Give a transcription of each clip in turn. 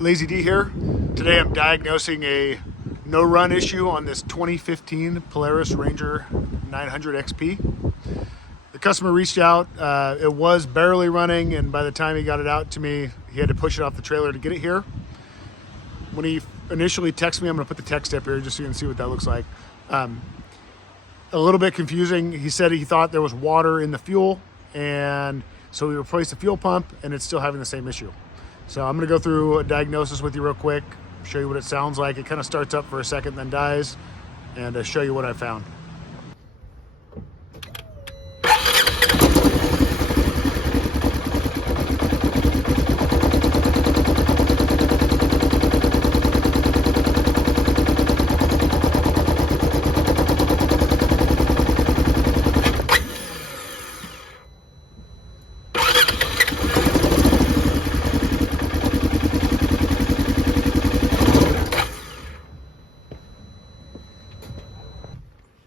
Lazy D here. Today I'm diagnosing a no-run issue on this 2015 Polaris Ranger 900 XP. The customer reached out. It was barely running, and by the time he got it out to me, he had to push it off the trailer to get it here. When he initially texted me, I'm going to put the text up here just so you can see what that looks like. A little bit confusing. He said he thought there was water in the fuel, and so we replaced the fuel pump, and it's still having the same issue. So I'm going to go through a diagnosis with you real quick, show you what it sounds like. It kind of starts up for a second, then dies, and show you what I found.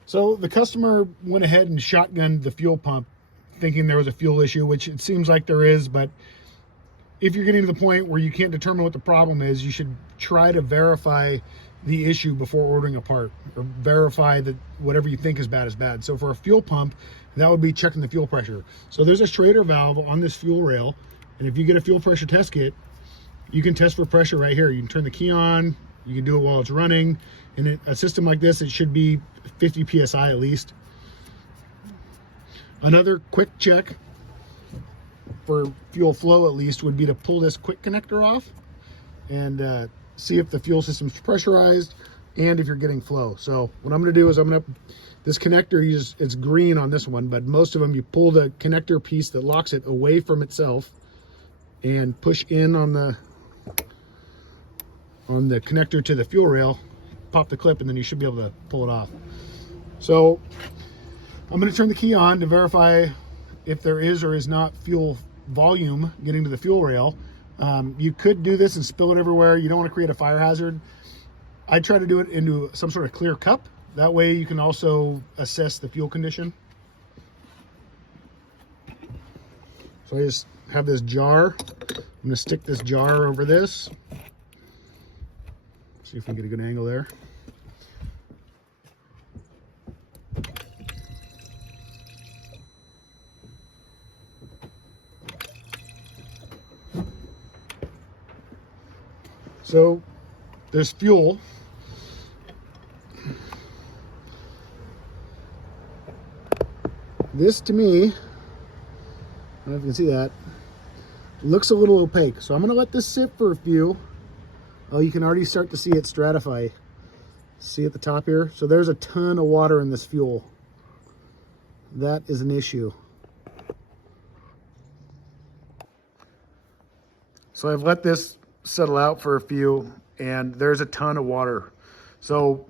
So the customer went ahead and shotgunned the fuel pump thinking there was a fuel issue, which it seems like there is, but if you're getting to the point where you can't determine what the problem is, you should try to verify the issue before ordering a part, or verify that whatever you think is bad is bad. So for a fuel pump, that would be checking the fuel pressure. So there's a Schrader valve on this fuel rail, and if you get a fuel pressure test kit, you can test for pressure right here. You can turn the key on, you can do it while it's running. In a system like this, it should be 50 PSI at least. Another quick check for fuel flow at least would be to pull this quick connector off and see if the fuel system's pressurized and if you're getting flow. So what I'm gonna do is this connector, it's green on this one, but most of them you pull the connector piece that locks it away from itself and push in on the connector to the fuel rail, pop the clip, and then you should be able to pull it off. So I'm going to turn the key on to verify if there is or is not fuel volume getting to the fuel rail. You could do this and spill it everywhere. You don't want to create a fire hazard. I try to do it into some sort of clear cup. That way you can also assess the fuel condition. So I just have this jar. I'm going to stick this jar over this. See if we can get a good angle there. So there's fuel. This to me, I don't know if you can see that, looks a little opaque. So I'm going to let this sit for a few. Oh, you can already start to see it stratify. See at the top here? So there's a ton of water in this fuel. That is an issue. So I've let this settle out for a few, and there's a ton of water. So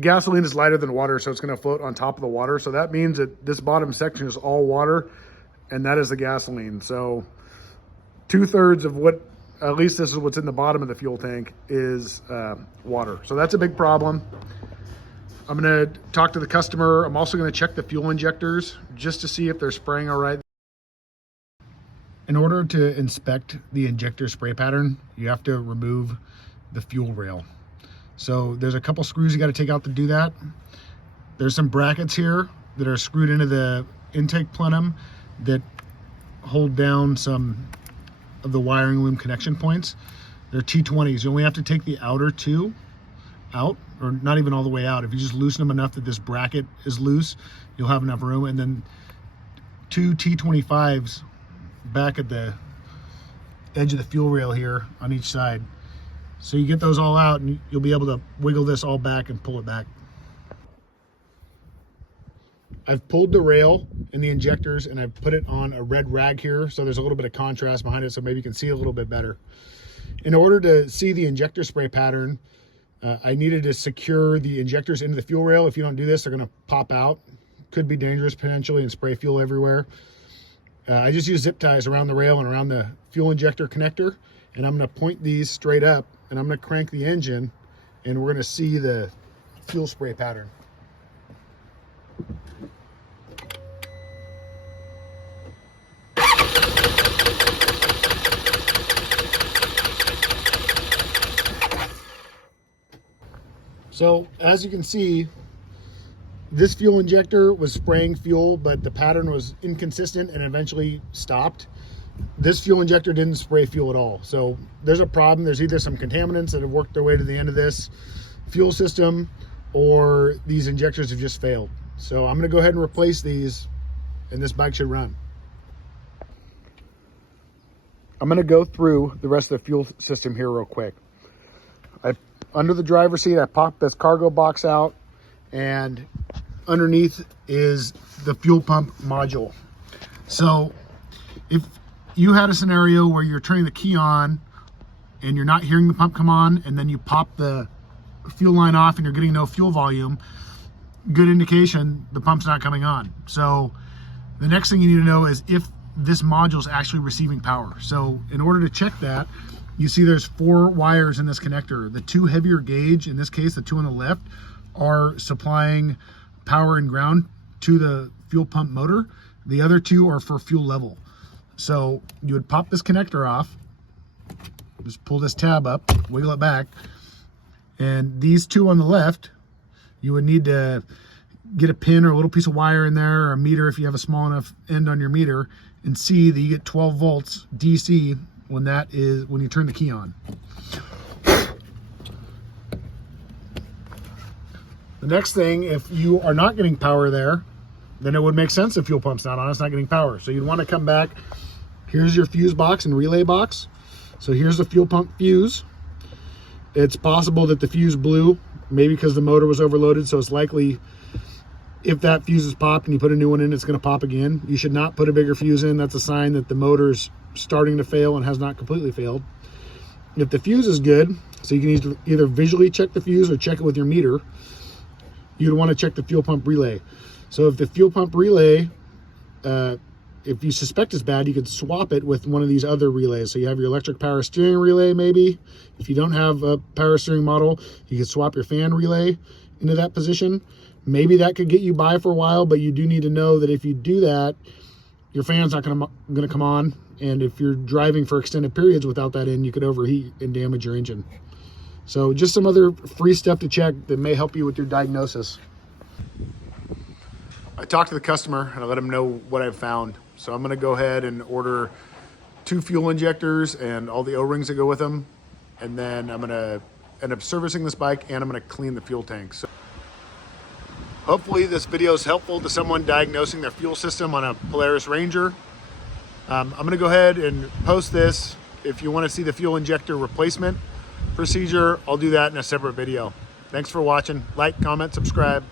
gasoline is lighter than water, so it's going to float on top of the water. So that means that this bottom section is all water, and that is the gasoline. So 2/3 of what, at least this is what's in the bottom of the fuel tank, is water. So that's a big problem. I'm gonna talk to the customer. I'm also gonna check the fuel injectors just to see if they're spraying all right. In order to inspect the injector spray pattern, you have to remove the fuel rail. So there's a couple screws you gotta take out to do that. There's some brackets here that are screwed into the intake plenum that hold down some of the wiring loom connection points. They're T20s. You only have to take the outer two out, or not even all the way out. If you just loosen them enough that this bracket is loose, you'll have enough room. And then two T25s back at the edge of the fuel rail here on each side. So you get those all out and you'll be able to wiggle this all back and pull it back. I've pulled the rail and the injectors and I've put it on a red rag here, so there's a little bit of contrast behind it, so maybe you can see a little bit better. In order to see the injector spray pattern, I needed to secure the injectors into the fuel rail. If you don't do this, they're going to pop out. Could be dangerous potentially and spray fuel everywhere. I just use zip ties around the rail and around the fuel injector connector, and I'm going to point these straight up, and I'm going to crank the engine, and we're going to see the fuel spray pattern. So as you can see, this fuel injector was spraying fuel, but the pattern was inconsistent and eventually stopped. This fuel injector didn't spray fuel at all. So there's a problem. There's either some contaminants that have worked their way to the end of this fuel system, or these injectors have just failed. So I'm gonna go ahead and replace these, and this bike should run. I'm gonna go through the rest of the fuel system here real quick. Under the driver's seat, I popped this cargo box out, and underneath is the fuel pump module. So if you had a scenario where you're turning the key on and you're not hearing the pump come on, and then you pop the fuel line off and you're getting no fuel volume, good indication the pump's not coming on. So the next thing you need to know is if this module is actually receiving power. So in order to check that, you see there's 4 wires in this connector. The 2 heavier gauge, in this case the 2 on the left, are supplying power and ground to the fuel pump motor. The other 2 are for fuel level. So you would pop this connector off, just pull this tab up, wiggle it back, and these 2 on the left, you would need to get a pin or a little piece of wire in there, or a meter if you have a small enough end on your meter, and see that you get 12 volts DC when you turn the key on. The next thing, if you are not getting power there, then it would make sense if fuel pump's not on, it's not getting power. So you'd want to come back. Here's your fuse box and relay box. So here's the fuel pump fuse. It's possible that the fuse blew, maybe because the motor was overloaded, so it's likely if that fuse is popped and you put a new one in, it's going to pop again. You should not put a bigger fuse in. That's a sign that the motor's starting to fail and has not completely failed. If the fuse is good, so you can either visually check the fuse or check it with your meter, you'd want to check the fuel pump relay. So if the fuel pump relay, if you suspect it's bad, you could swap it with one of these other relays. So you have your electric power steering relay maybe. If you don't have a power steering model, you could swap your fan relay into that position. Maybe that could get you by for a while, but you do need to know that if you do that, your fan's not gonna come on. And if you're driving for extended periods without that in, you could overheat and damage your engine. So just some other free stuff to check that may help you with your diagnosis. I talked to the customer and I let him know what I've found. So I'm gonna go ahead and order 2 fuel injectors and all the O-rings that go with them. And then I'm gonna end up servicing this bike, and I'm gonna clean the fuel tank. So hopefully this video is helpful to someone diagnosing their fuel system on a Polaris Ranger. I'm gonna go ahead and post this. If you wanna see the fuel injector replacement procedure, I'll do that in a separate video. Thanks for watching. Like, comment, subscribe.